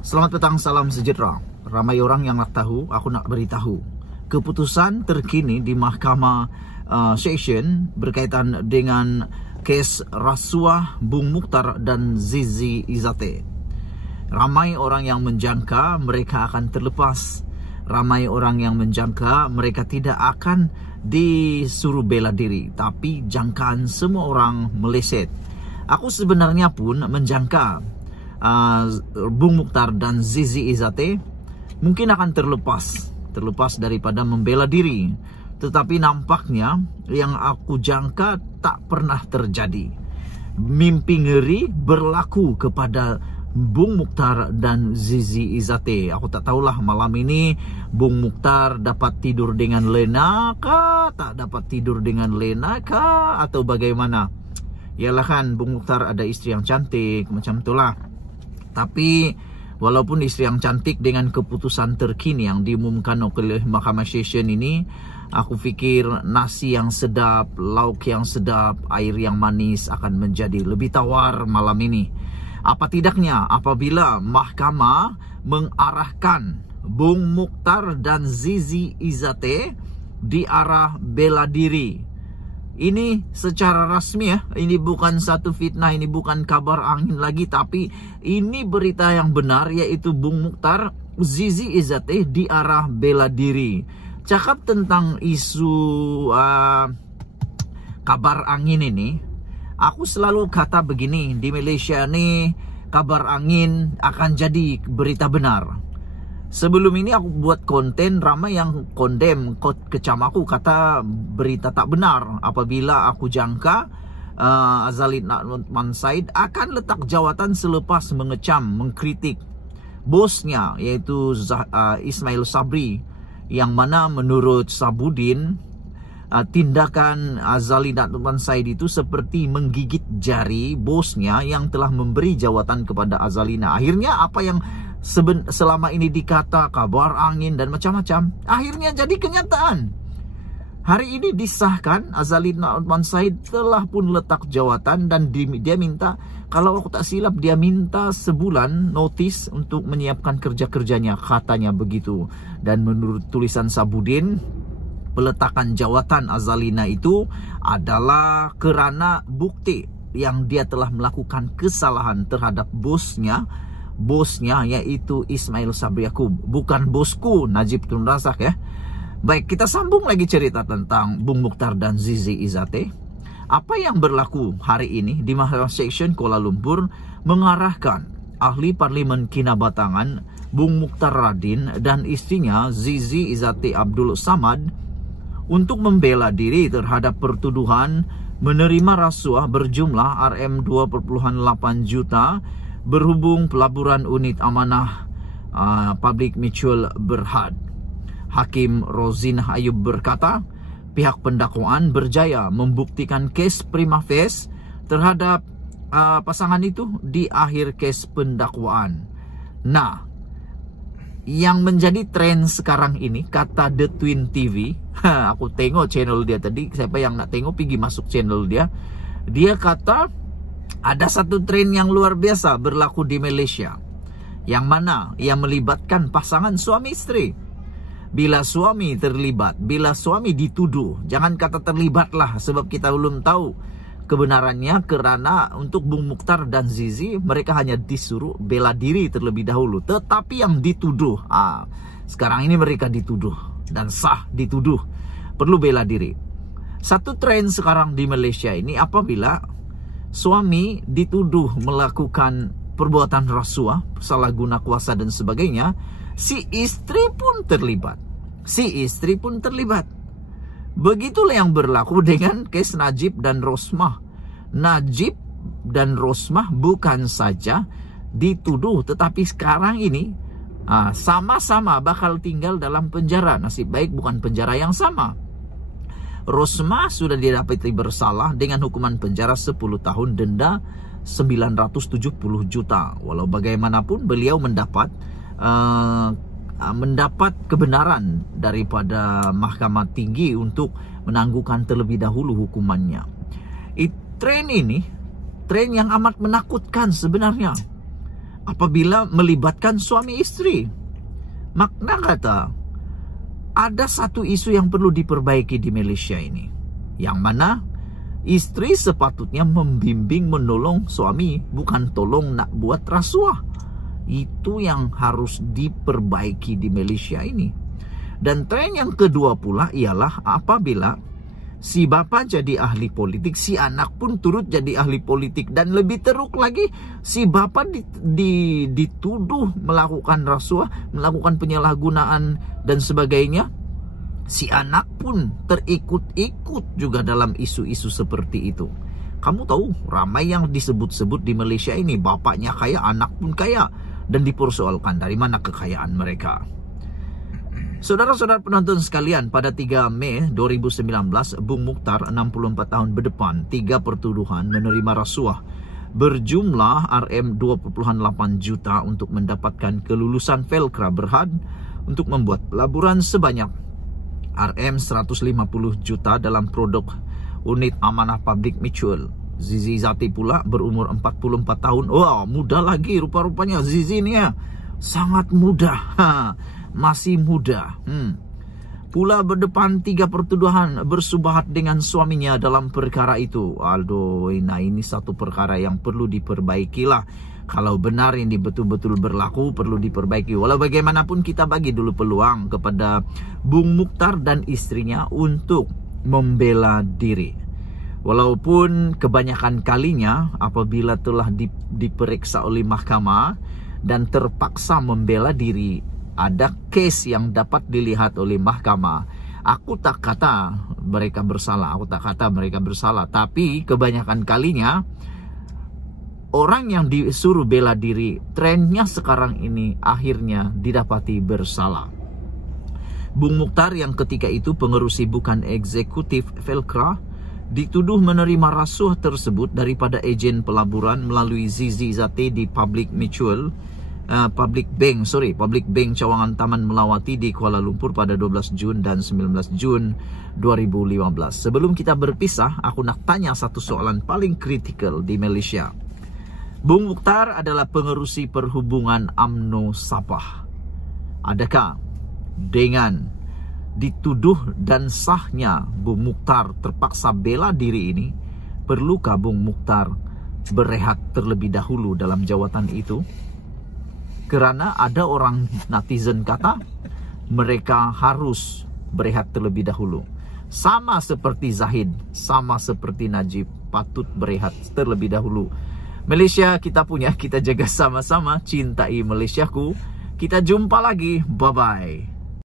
Selamat petang, salam sejahtera. Ramai orang yang nak tahu, aku nak beritahu. Keputusan terkini di Mahkamah Session berkaitan dengan kes rasuah Bung Mukhtar dan Zizi Izate. Ramai orang yang menjangka mereka akan terlepas. Ramai orang yang menjangka mereka tidak akan disuruh bela diri. Tapi jangkaan semua orang meleset. Aku sebenarnya pun menjangka Bung Mukhtar dan Zizi Izate mungkin akan terlepas daripada membela diri. Tetapi nampaknya yang aku jangka tak pernah terjadi. Mimpi ngeri berlaku kepada Bung Mukhtar dan Zizi Izate. Aku tak tahulah malam ini Bung Mukhtar dapat tidur dengan lena kah, tak dapat tidur dengan lena kah, atau bagaimana. Yalah kan, Bung Mukhtar ada istri yang cantik, macam itulah. Tapi walaupun istri yang cantik, dengan keputusan terkini yang diumumkan oleh Mahkamah Session ini, aku fikir nasi yang sedap, lauk yang sedap, air yang manis akan menjadi lebih tawar malam ini. Apa tidaknya apabila mahkamah mengarahkan Bung Mukhtar dan Zizi Izate di arah bela diri. Ini secara rasmi ya, ini bukan satu fitnah, ini bukan kabar angin lagi, tapi ini berita yang benar, yaitu Bung Mukhtar, Zizi Izate di arah bela diri. Cakap tentang isu kabar angin ini, aku selalu kata begini, di Malaysia ini kabar angin akan jadi berita benar. Sebelum ini aku buat konten, ramai yang kondem, kecam aku, kata berita tak benar apabila aku jangka Azalin Natman Said akan letak jawatan selepas mengecam, mengkritik bosnya, yaitu Ismail Sabri, yang mana menurut Sabudin tindakan Azalin Natman Said itu seperti menggigit jari bosnya yang telah memberi jawatan kepada Azalina. Akhirnya apa yang selama ini dikata kabar angin dan macam-macam, akhirnya jadi kenyataan. Hari ini disahkan Azalin Natman Said telah pun letak jawatan, dan dia minta, kalau aku tak silap, dia minta sebulan notis untuk menyiapkan kerja-kerjanya, katanya begitu. Dan menurut tulisan Sabudin, peletakan jawatan Azalina itu adalah kerana bukti yang dia telah melakukan kesalahan terhadap bosnya, yaitu Ismail Sabri Yaakob, bukan bosku Najib Tun Razak ya. Baik, kita sambung lagi cerita tentang Bung Mukhtar dan Zizi Izate. Apa yang berlaku hari ini di Mahkamah Session Kuala Lumpur mengarahkan ahli Parlimen Kinabatangan Bung Mukhtar Radin dan istrinya Zizi Izate Abdul Samad untuk membela diri terhadap pertuduhan menerima rasuah berjumlah RM2.8 juta berhubung pelaburan unit amanah Public Mutual Berhad. Hakim Rozinah Ayub berkata, pihak pendakwaan berjaya membuktikan kes prima facie terhadap pasangan itu di akhir kes pendakwaan. Nah, yang menjadi tren sekarang ini, kata The Twin TV, aku tengok channel dia tadi, siapa yang nak tengok pergi masuk channel dia. Dia kata ada satu tren yang luar biasa berlaku di Malaysia, yang mana ia melibatkan pasangan suami istri. Bila suami terlibat, bila suami dituduh, jangan kata terlibatlah, sebab kita belum tahu kebenarannya, kerana untuk Bung Mukhtar dan Zizi, mereka hanya disuruh bela diri terlebih dahulu. Tetapi yang dituduh, sekarang ini mereka dituduh, dan sah dituduh, perlu bela diri. Satu tren sekarang di Malaysia ini, apabila suami dituduh melakukan perbuatan rasuah, salah guna kuasa dan sebagainya, si istri pun terlibat. Begitulah yang berlaku dengan kes Najib dan Rosmah. Najib dan Rosmah bukan saja dituduh, tetapi sekarang ini sama-sama bakal tinggal dalam penjara. Nasib baik bukan penjara yang sama. Rosmah sudah didapati bersalah dengan hukuman penjara 10 tahun, denda 970 juta. Walau bagaimanapun beliau mendapat kebenaran daripada Mahkamah Tinggi untuk menangguhkan terlebih dahulu hukumannya. Tren ini tren yang amat menakutkan sebenarnya. apabila melibatkan suami istri. Makna kata, ada satu isu yang perlu diperbaiki di Malaysia ini, yang mana istri sepatutnya membimbing, menolong suami, bukan tolong nak buat rasuah. Itu yang harus diperbaiki di Malaysia ini. Dan tren yang kedua pula ialah apabila si bapa jadi ahli politik, si anak pun turut jadi ahli politik. Dan lebih teruk lagi, si bapa dituduh melakukan rasuah, melakukan penyalahgunaan dan sebagainya. Si anak pun terikut-ikut juga dalam isu-isu seperti itu. Kamu tahu, ramai yang disebut-sebut di Malaysia ini, bapaknya kaya, anak pun kaya. Dan dipersoalkan dari mana kekayaan mereka. Saudara-saudara penonton sekalian, pada 3 Mei 2019, Bung Mukhtar 64 tahun berdepan, 3 pertuduhan menerima rasuah berjumlah RM2.8 juta untuk mendapatkan kelulusan Felcra Berhad untuk membuat pelaburan sebanyak RM150 juta dalam produk unit amanah public mutual. Zizi Zati pula berumur 44 tahun. Wah, muda lagi rupa-rupanya Zizi ni ya. Sangat muda. Masih muda. Pula berdepan 3 pertuduhan bersubahat dengan suaminya dalam perkara itu. Aduh, nah ini satu perkara yang perlu diperbaikilah. Kalau benar ini betul-betul berlaku, perlu diperbaiki. Walau bagaimanapun kita bagi dulu peluang kepada Bung Mukhtar dan istrinya untuk membela diri. Walaupun kebanyakan kalinya apabila telah diperiksa oleh mahkamah dan terpaksa membela diri, ada kes yang dapat dilihat oleh mahkamah. Aku tak kata mereka bersalah, tapi kebanyakan kalinya orang yang disuruh bela diri, trennya sekarang ini akhirnya didapati bersalah. Bung Mukhtar yang ketika itu pengerusi bukan eksekutif Felcra dituduh menerima rasuah tersebut daripada ejen pelaburan melalui Zizi Zati di Public Bank Cawangan Taman Melawati di Kuala Lumpur pada 12 Jun dan 19 Jun 2015. Sebelum kita berpisah, aku nak tanya satu soalan paling kritikal di Malaysia. Bung Mukhtar adalah pengerusi perhubungan UMNO Sabah. Adakah dengan dituduh dan sahnya Bung Mukhtar terpaksa bela diri ini, perlukah Bung Mukhtar berehat terlebih dahulu dalam jawatan itu? Kerana ada orang netizen kata mereka harus berehat terlebih dahulu. Sama seperti Zahid, sama seperti Najib, patut berehat terlebih dahulu. Malaysia kita punya, kita jaga sama-sama. Cintai Malaysiaku. Kita jumpa lagi. Bye-bye.